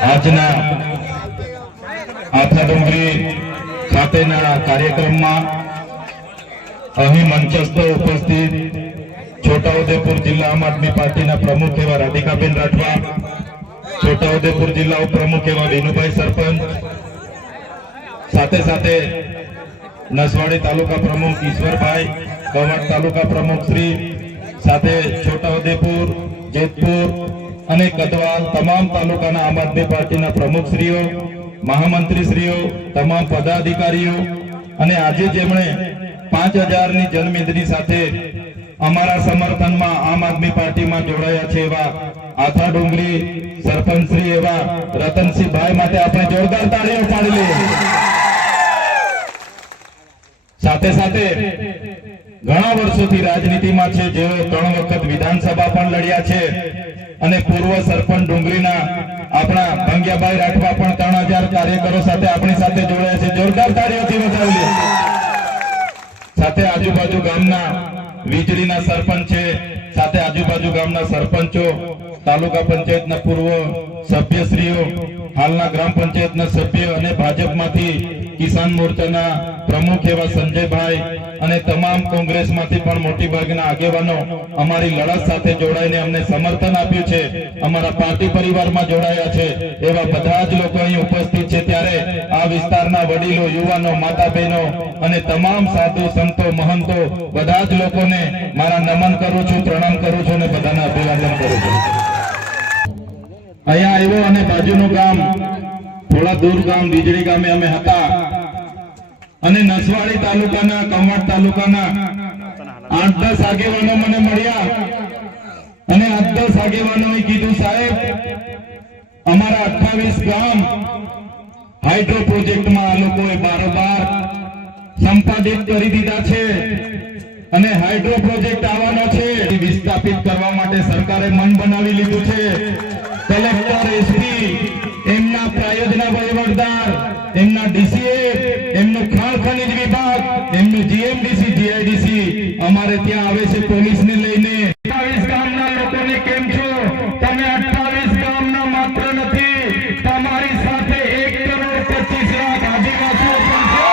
આજના આથા ડુંગરી ખાતેના કાર્યક્રમમાં અહીં મંચસ્થ ઉપસ્થિત છોટાઉદેપુર જિલ્લા આમ આદમી પાર્ટીના પ્રમુખ એવા રાધિકાબેન રાઠવા, છોટાઉદેપુર જિલ્લા ઉપપ્રમુખ એવા વિનુભાઈ સરપંચ, સાથે સાથે નસવાડી તાલુકા પ્રમુખ ઈશ્વરભાઈ, કવાંટ તાલુકા પ્રમુખ શ્રી, સાથે છોટાઉદેપુર, જેતપુર અને કદવાલ તમામ તાલુકાના આમ આદમી પાર્ટીના પ્રમુખશ્રીઓ, મહામંત્રીશ્રીઓ, તમામ પદાધિકારીઓ અને આજે જેમણે 5000 ની જનમેદની સાથે અમારા સમર્થનમાં આમ આદમી પાર્ટીમાં જોડાયા છે એવા આથા ડુંગરી સરપંચ શ્રી એવા રતનસિંહભાઈ માટે આપણે જોરદાર તાળીઓ પાડી લઈએ। સાથે સાથે ઘણા વર્ષોથી રાજનીતિમાં છે, જેઓ 3 વખત વિધાનસભા પણ લડ્યા છે અને પૂર્વ સરપંચ ડુંગરીના આપણા ભંગ્યાભાઈ રાઠવા પણ 3000 કાર્યકરો સાથે આપણી સાથે જોડાયા છે, જોરદાર તાળીઓથી વધાવી લે। સાથે આજુબાજુ ગામના વીજળીના સરપંચ છે, સાથે આજુબાજુ ગામના સરપંચો, તાલુકા પંચાયતના પૂર્વ સભ્યશ્રીઓ, હાલના ગ્રામ પંચાયતના સભ્ય અને ભાજપમાંથી કિસાન મોરચાના પ્રમુખ એવા સંજયભાઈ અને તમામ કોંગ્રેસમાંથી પણ મોટી ભાગના આગેવાનો અમારી લડત સાથે જોડાઈને અમને સમર્થન આપ્યું છે, અમારા પાર્ટી પરિવારમાં જોડાયા છે એવા બધા જ લોકો અહીં ઉપસ્થિત છે। ત્યારે આ વિસ્તારના વડીલો, યુવાનો, માતા બહેનો અને તમામ સાધુ સંતો, મહંતો બધા જ લોકોને મારા નમન કરું છું, પ્રણામ કરું છું અને બધાને અભિવાદન કરું છું। અહીંયા આવ્યો અને બાજુનું ગામ, થોડા દૂર ગામ વીજળી ગામે અમે હતા અને નસવાડી તાલુકાના, કવાંટ તાલુકાના 8-10 આગેવાનો મને મળ્યા અને 8-10 આગેવાનોએ કીધું, સાહેબ અમારા 28 ગામ હાઇડ્રો પ્રોજેક્ટમાં આ લોકોએ બારોબાર સંપાદિત કરી દીધા છે અને હાઇડ્રો પ્રોજેક્ટ આવવાનો છે, વિસ્થાપિત કરવા માટે સરકારે મન બનાવી લીધું છે। કલેક્ટર, એસપી, એમના પ્રાયોજના વહીવટદાર, એમના ડીસીએ, એમનું ખાણ ખનીજ વિભાગ, એમનું જીએમડીસી, જીઆઈડીસી અમારે ત્યાં આવે છે પોલીસને લઈને। 28 ગામના લોકોને કેમ છો? તમે 28 ગામના માત્ર નથી, તમારી સાથે 1,25,00,000 આદિવાસીઓ પણ છે।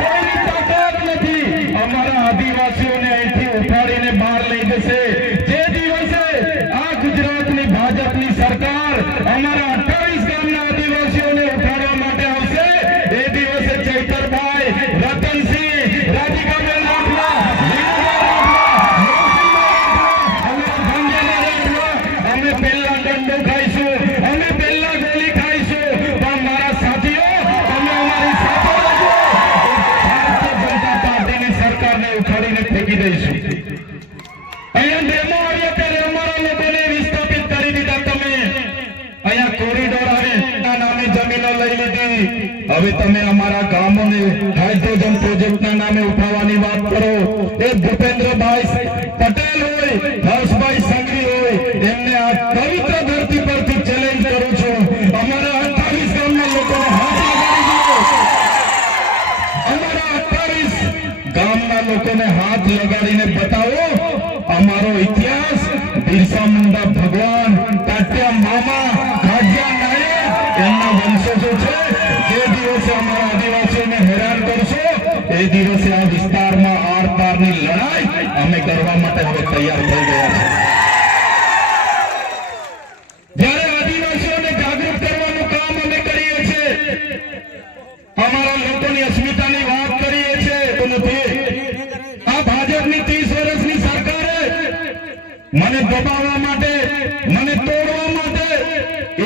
કોઈની તાકાત નથી અમારા આદિવાસીઓને અહીંથી ઉઠાડીને બહાર લઈ જશે। જે દિવસે આ ગુજરાતની ભાજપની સરકાર અમારા 28 ગામના આદિવાસીઓને ઉઠાડવા માટે આવશે, એ દિવસે ચૈતરભાઈ, રતનસિંહ, રાધિકાબેન રાઠવા, અમે પહેલા દંડો ખાઈશું, અમે પહેલા ગોળી ખાઈશું, પણ મારા સાથીઓ તમે અમારી સાથે રહેજો। ભારતીય જનતા પાર્ટીની સરકારને ઉખાડીને ફેંકી દઈશું। અહીંયા ડેમો આવ્યો ત્યારે અમારા લોકોને વિસ્થાપિત કરી દીધા તમે। અહીંયા કોરિડોર આવે ના નામે જમીનો લઈ લીધી, હવે તમે અમારા ગામોને હાઇડ્રોજન પ્રોજેક્ટના નામે ઉઠાવવાની વાત કરો। એ ભૂપેન્દ્રભાઈ પટેલ હોય, હર્ષભાઈ સંઘવી હોય, એમને આ પવિત્ર ધરતી પરથી ચેલેન્જ કરું છું, અમારા 28 ગામના લોકોને હાથ લગાડી દો। અમારા 28 ગામના લોકોને હાથ લગાડીને બતાવો અમારો ઇતિહાસ, બિરસા મુંડા ભગવાન, તાત્યા મામા, ખાડિયા નાયક એમના વંશજો છે। જે દિવસે અમારા આદિવાસીઓને હેરાન કરશો, એ દિવસે આ વિસ્તારમાં આર-પારની લડાઈ અમે કરવા માટે હવે તૈયાર થઈ ગયા છે। જ્યારે આદિવાસીઓને જાગૃત કરવાનું કામ અમે કરીએ છીએ, અમારા લોકોની અસ્મિતાની વાત કરીએ છીએ, તો નથી આ ભાજપની 30 વર્ષની સરકારે મને દબાવવા માટે, મને તોડવા માટે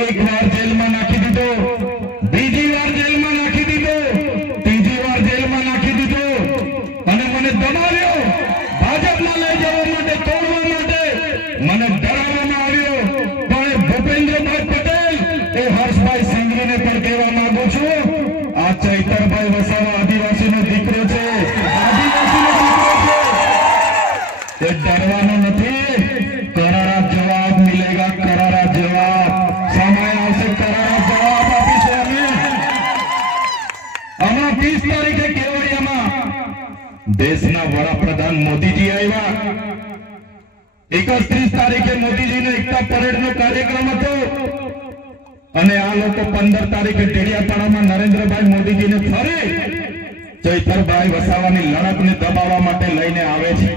એક વાર જેલમાં નાખી દીધો, બીજી વાર જેલમાં નાખી દીધો, ત્રીજી વાર જેલમાં નાખી દીધો અને મને દબાવ્યો, ભાજપમાં લઈ જવા માટે, તોડવા માટે મને ડરાવવામાં આવ્યો। પણ ભૂપેન્દ્રભાઈ પટેલ, એ હર્ષભાઈ સંઘવીને પણ કહેવા માંગુ છું, આ ચૈતરભાઈ વસાવા આદિવાસીનો દીકરો છે, આદિવાસીનો દીકરો છે, એ ડરવાનો નથી। करारा जवाब मिलेगा, करारा जवाब समय आवश्यक, करारा जवाब આપીશું અમે। હમણાં 30 તારીખે કેવડિયામાં દેશના વડાપ્રધાન મોદીજી આવ્યા, 31 તારીખે મોદીજીને એકતા એકતા પરેડનો કાર્યક્રમ હતો અને આ લોકો 15 તારીખે ડેડિયાપાડામાં નરેન્દ્રભાઈ મોદીજીને ફરી ચૈતરભાઈ વસાવાની લડતને દબાવવા માટે લઈને આવે છે.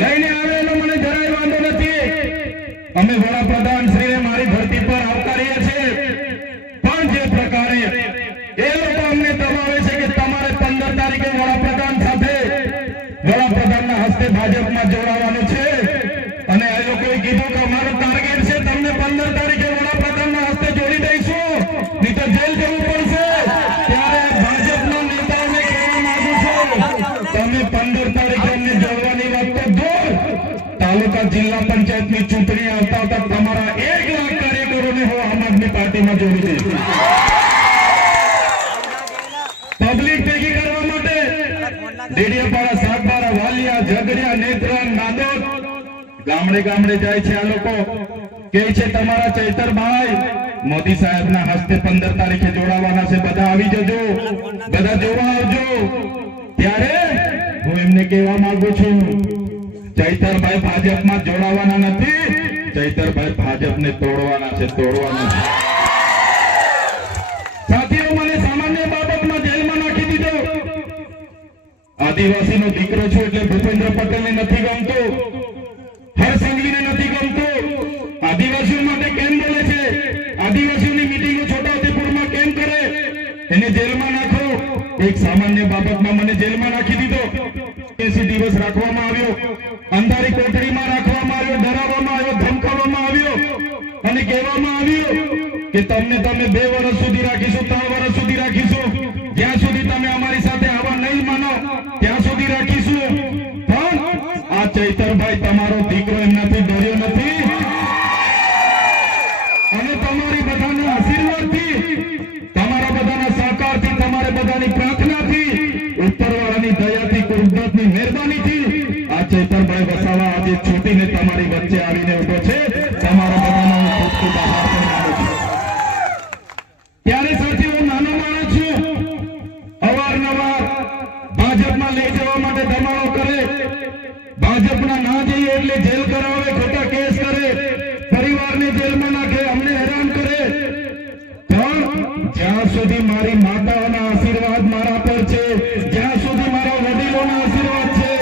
લઈને આવે એનો મને જરાય વાંધો નથી. અમે વડાપ્રધાન શ્રીને મારી ધરતી પર આવકારીએ છીએ, પણ જે પ્રકારે એ લોકો અમને દબાવે છે કે તમારે 15 તારીખે વડાપ્રધાન સાથે વડાપ્રધાનના હસ્તે ભાજપમાં જોડાવાનું છે અને એ લોકોએ કીધું કે અમારો ટાર્ગેટ છે તમને 15 તારીખે વડાપ્રધાનના હસ્તે જોડી દઈશું, નહીં તો જેલ જવું પડશે. ત્યારે ભાજપના નેતાઓને કહેવા માંગુ છું, તમે 15 તારીખે અમને જોડવાની વાત તો દૂર, તાલુકા જિલ્લા પંચાયતની ચૂંટણી આવતા હતા તમારા 1 લાખ કાર્યકરોને હું આમ આદમી પાર્ટીમાં જોડી દઈશ. પબ્લિક ભેગી કરવા માટે ડેડિયાપાડા, સાગબારા, વાલિયા, ઝઘડિયા, નેત્રંગ, નાંદોદ ગામડે ગામડે જાય છે. આ લોકો કહે છે તમારા ચૈતરભાઈ મોદી સાહેબના હસ્તે 15 તારીખે જોડાવાના છે, બધા આવી જજો, બધા જોવા આવજો. ત્યારે હું એમને કહેવા માંગુ છું, ચૈતરભાઈ ભાજપમાં જોડાવાના નથી, ચૈતરભાઈ ભાજપને તોડવાના છે, તોડવાના છે. સાથીઓ, મને સામાન્ય બાબતમાં જેલમાં નાખી દીધો. આદિવાસીનો દીકરો છું એટલે ભૂપેન્દ્ર પટેલને નથી ગમતું, હરસંઘવીને નથી ગમતું. આદિવાસીઓ માટે કેમ બોલે છે, આદિવાસીઓની મીટિંગો છોટાઉદેપુરમાં કેમ કરે, એને જેલમાં નાખો. એક સામાન્ય બાબતમાં મને જેલમાં નાખી દીધો. 80 દિવસ રાખવામાં આવ્યો, અંધારી કોઠડીમાં રાખવામાં આવ્યો, ડરાવવામાં આવ્યો, ધમકાવવામાં આવ્યો અને કહેવામાં આવ્યું કે તમને 2 વર્ષ સુધી રાખીશું, 3 વર્ષ સુધી રાખીશું, જ્યાં સુધી તમે અમારી સાથે આવા નહીં માનો ત્યાં સુધી રાખીશું. પણ આ ચૈતરભાઈ તમારો દીકરો એમનાથી ડર્યો નથી અને તમારી બધાના આશીર્વાદથી, તમારા બધાના સહકારથી, તમારા બધાની પ્રાર્થનાથી, ઉપરવાળાની દયાથી, કુદરતની મહેરબાનીથી આ ચૈતરભાઈ વસાવા આજે છૂટીને તમારી વચ્ચે આવીને ઉભો છે. તમારા બધાનો હું ખૂબ ખૂબ આભાર માનું છું. ત્યારે સાથે હું નાનો માણસ છું, અવારનવાર ભાજપમાં લઈ જવા માટે ધમાડો કરે, ભાજપના ના જઈએ એટલે જેલ કરાવે, ખોટા કેસ કરે, પરિવારને જેલમાં નાખે, અમને હેરાન કરે. પણ જ્યાં સુધી મારી માતાઓના આશીર્વાદ મારા પર છે, જ્યાં સુધી મારા વડીલોના આશીર્વાદ છે,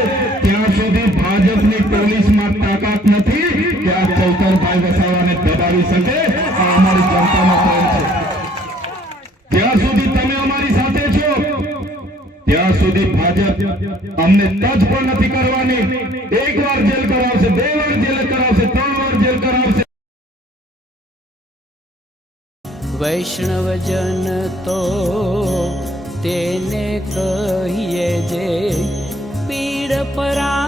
ત્યાં સુધી ભાજપની પોલીસમાં તાકાત નથી કે આ ચૈતરભાઈ વસાવાને દબાવી શકે. આ અમારી જનતાનો પ્રેમ છે. જ્યાં સુધી તમે અમારી સાથે છો ત્યાં સુધી ભાજપ અમને ટચ પણ નથી કરવાની. 1 વાર જેલ કરાવશે, 2 વાર જેલ કરાવશે, 3 વાર જેલ કરાવશે. વૈષ્ણવજન તો તેને કહીએ જે પીડ પરા